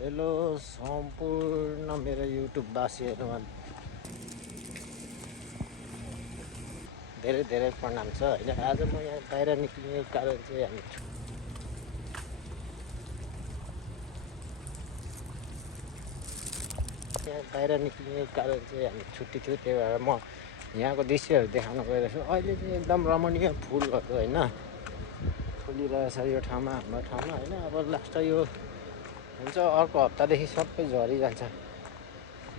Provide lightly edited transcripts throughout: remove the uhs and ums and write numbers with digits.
Hello सम्पूर्ण मेरो YouTube वासीहरूमा धेरै धेरै प्रणाम छ होइन। आज म यहाँ बाहिर निक्लिने कारण चाहिँ यहाँ बाहिर निक्लिने कारण चाहिँ हामी छुट्टी थियो, त्यही भएर म यहाँको दृश्यहरू देखाउन गइरहेको छु। अहिले चाहिँ एकदम रमणीय फुलहरू होइन फुलिरहेछ यो ठाउँमा, हाम्रो ठाउँमा होइन। अब लास्ट यो हुन्छ, अर्को हप्तादेखि सबै झरिजान्छ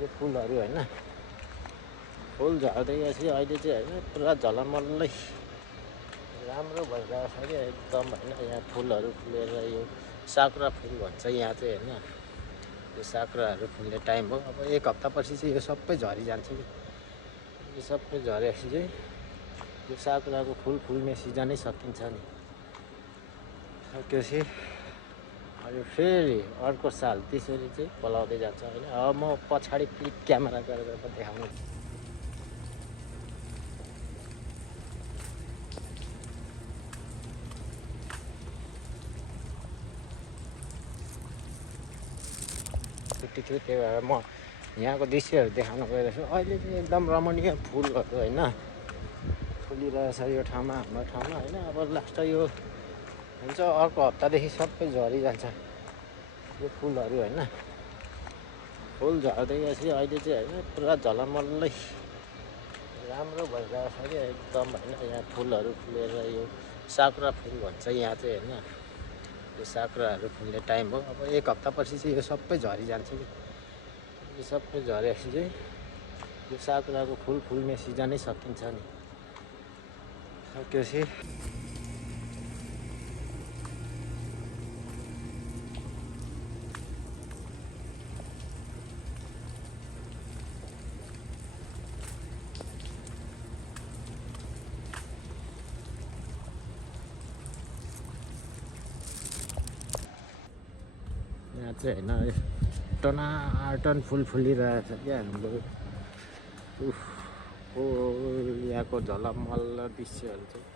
यो फुलहरू होइन। फुल झर्दैपछि अहिले चाहिँ होइन पुरा झलमल्लै राम्रो भइरहेछ कि एकदम होइन। यहाँ फुलहरू फुलेर यो साकुरा फुल भन्छ यहाँ चाहिँ होइन। यो साकुराहरू फुल्ने टाइम हो। अब एक हप्तापछि चाहिँ यो सबै झरिजान्छ कि। यो सबै झरेपछि चाहिँ यो साकुराको फुल फुल्ने सिजनै सकिन्छ नि। सकेपछि अहिले फेरि अर्को साल त्यसरी चाहिँ पलाउँदै जान्छ होइन। अब म पछाडि क्लिक क्यामेरा गरेर देखाउनु। छुट्टी थियो, त्यही भएर म यहाँको दृश्यहरू देखाउन गइरहेको छु। अहिले चाहिँ एकदम रमणीय फुलहरू होइन फुलिरहेछ यो ठाउँमा, हाम्रो ठाउँमा होइन। अब लास्ट यो हुन्छ, अर्को हप्तादेखि सबै झरिजान्छ यो फुलहरू होइन। फुल झर्दैपछि अहिले चाहिँ होइन पुरा झलमल्लै राम्रो भइरहेछ कि एकदम होइन। यहाँ फुलहरू फुलेर यो साकुरा फुल भन्छ यहाँ चाहिँ होइन। यो साकुराहरू फुल्ने टाइम हो। अब एक हप्तापछि चाहिँ यो सबै झरिजान्छ कि। यो सबै झरेपछि चाहिँ यो साकुराको फुल फुल्ने सिजनै सकिन्छ नि। सकेपछि यहाँ चाहिँ होइन टनाटन फुल फुलिरहेछ क्या हाम्रो। यहाँको झलमल्ल दृश्यहरू चाहिँ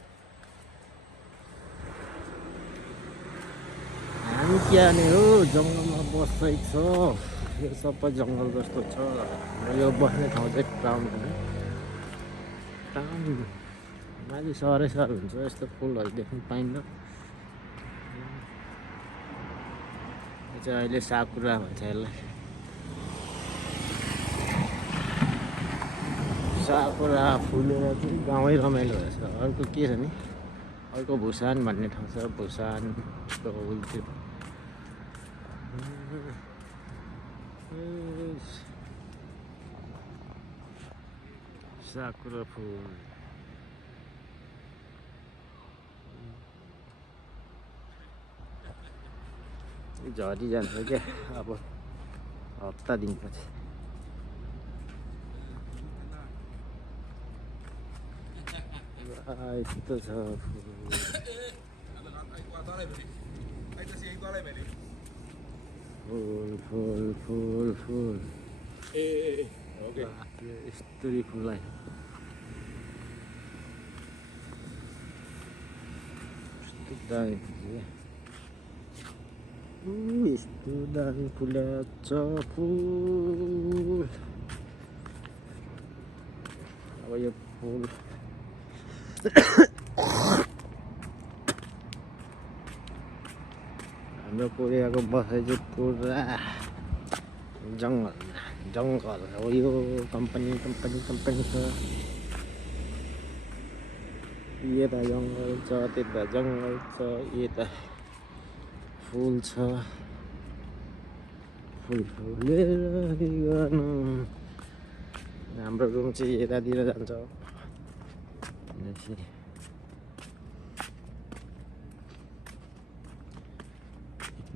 हामी क्या नि हो जङ्गलमा बसेको छ। यो सबै जङ्गल जस्तो छ। यो बस्ने ठाउँ चाहिँ टाउन हो। टाउन माथि सहरै सहर हुन्छ, यस्तो फुलहरू देख्नु पाइन्न। यो चाहिँ अहिले साकुरा भन्छ यसलाई। साकुरा फुलेर चाहिँ गाउँै रमाइलो रहेछ। अर्को के छ नि, अर्को भुसान भन्ने ठाउँ छ। भुसानको त्यो साकुरा फुल झरिजान्छ क्या अब हप्ता दिनपछि। यस्तो छ फुल फुल फुल फुल यस्तरी फुल यस्तो दामी फुलेछ फुल। अब यो फुल हाम्रो कोरियाको बसाइ चाहिँ पुरा जङ्गल हो। यो कम्पनी छ। यता जङ्गल छ, त्यता जङ्गल छ, यता फुल छ। फुल फुलेर गर्नु हाम्रो रुम चाहिँ यतातिर जान्छ।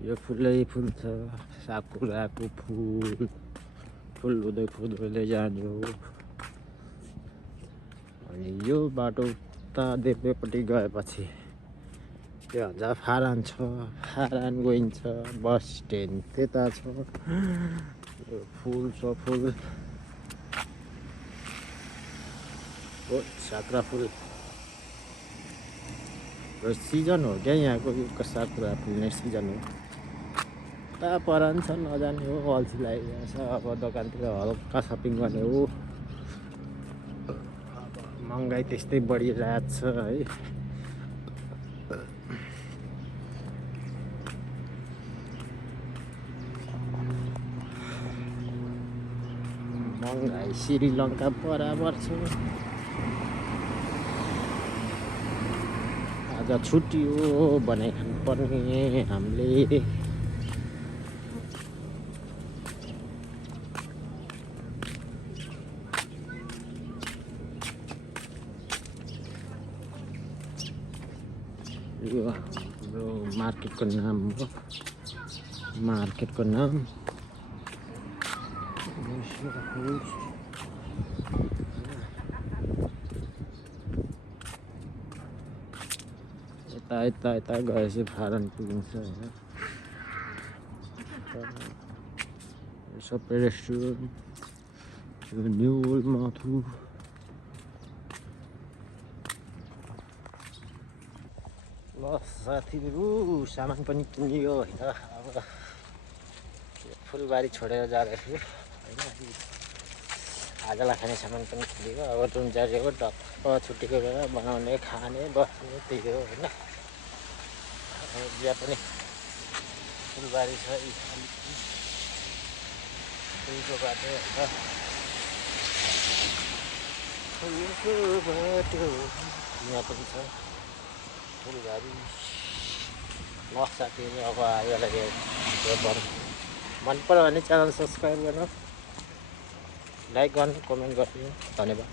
यो फुलै फुल छ, साकुराको फुल हुँदै जाने हो। अनि यो बाटो उता देब्रेपट्टि गएपछि त्यो भन्छ फारान छ। फारान गइन्छ, बस स्ट्यान्ड त्यता छ। यो फुल छ फुल हो, साकुरा फुल सिजन हो क्या यहाँको। यो साकुरा फुल्ने सिजन हो। कता परान्छ नजाने हो, अल्छी लागिरहेको छ। अब दोकानतिर हल्का सपिङ गर्ने हो। महँगाइ त्यस्तै बढिरहेको छ है। महँगाइ श्रीलङ्का बराबर छ। आज छुट्टी हो, बनाइ खानुपर्ने हामीले। यो हाम्रो मार्केटको नाम हो, मार्केटको नाम यता यता गएपछि फारम पुगिन्छ होइन। यो सबै रेस्टुरेन्ट यो न्यु माथु ल साथीहरू, सामान पनि किनियो होइन। अब फुलबारी छोडेर जाँदैछु होइन। आजलाई खाने सामान पनि किनेको। अब रुम जाँडेको टक्क छुट्टीको बेला बनाउने, खाने, बस्ने त्यही हो होइन। बिहा पनि फुलबारी छ, फुलको बाटो होइन। फुलको बाटो यहाँ पनि छ फुलबारी। ल साथीहरू, अब आयोलाई मन पऱ्यो भने च्यानल सब्सक्राइब गर्नु, लाइक गर्नु, कमेन्ट गर्नु। धन्यवाद।